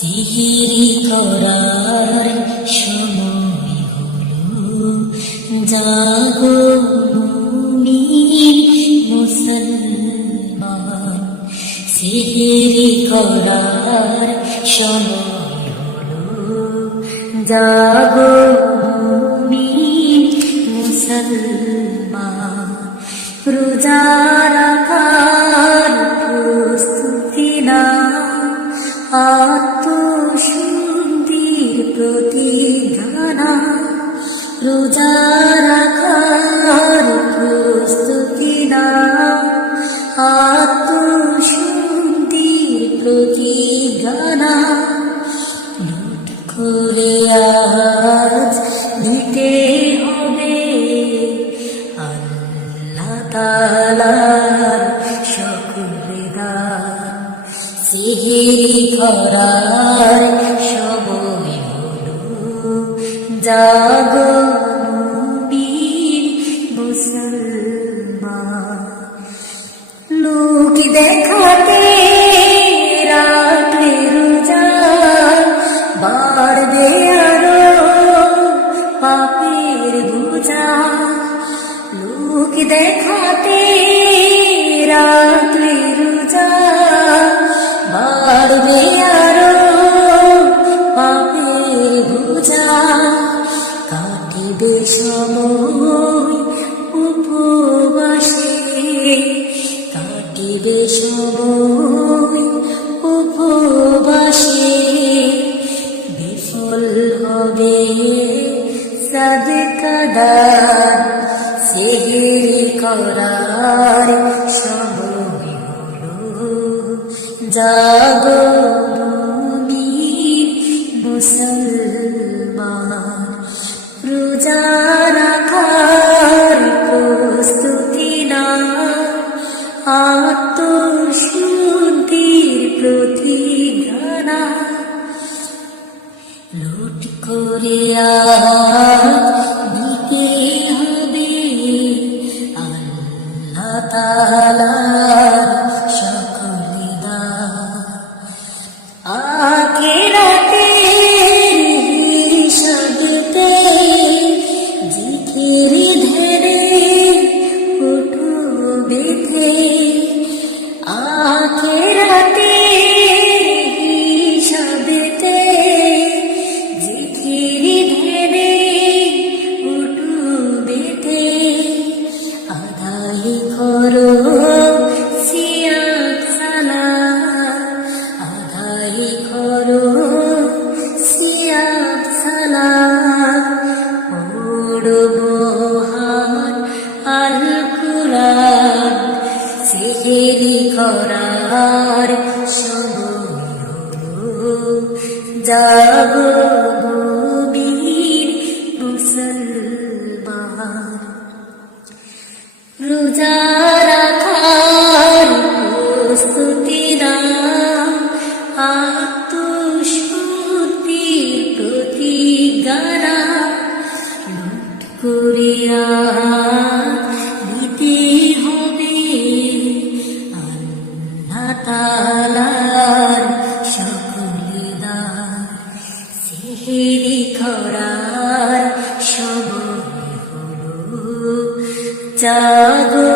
সিহিরি করার সময় হলো, জাগো মুমিন মুসলমান। সিহিরি করার সময় হলো, জাগো মুমিন মুসলমান। রোজা রাখার প্রস্তুতি নাও, আত্মশুদ্ধির প্রতিজ্ঞা। রোজা রাখার প্রস্তুতি নাও, আত্মশুদ্ধির প্রতিজ্ঞা। লুট করে আজ দিতে হবে আল্লাহ তাআলার সকল দান। সিহিরি করার সময় হলো, জাগো মুমিন মুসলমান। লোক দেখাতে রাখলে রোজা, বাড়বে আরো পাপের বোঝা। লোক দেখাতে রাখলে রোজা, বাড়বে আরো পাপের বোঝা। কাটিবে সময় উপবাসে, কাটিবে সময় উপবাসে। বিফল হবে সাদকা দান। সিহিরি করার সময় হলো, জাগো মুমিন মুসলমান। রোজা রাখার প্রস্তুতি নাও, আত্মশুদ্ধির প্রতিজ্ঞা। লুট করে দিতে হবে আল্লাহ তাআলার সকল দান। আখিরাতের হিসাবেতে জিকির ধ্যানে ওঠো বেঁধে। আখিরাতের হিসাবেতে জিকির ধ্যানে ওঠো বেঁধে। আদায় করো সিয়াম সালাত, আদায় করো সিয়াম সালাত। পড়ো মহান আল কুরআন। সিহিরি করার সময় হলো, জাগো মুমিন মুসলমান। রোজা রাখার প্রস্তুতি নাও, আত্মশুদ্ধির প্রতিজ্ঞা। লুট করিয়া দিতে হবে আল্লাহ তাআলার সকল দান। সিহিরি করার সময় হলো, জাগো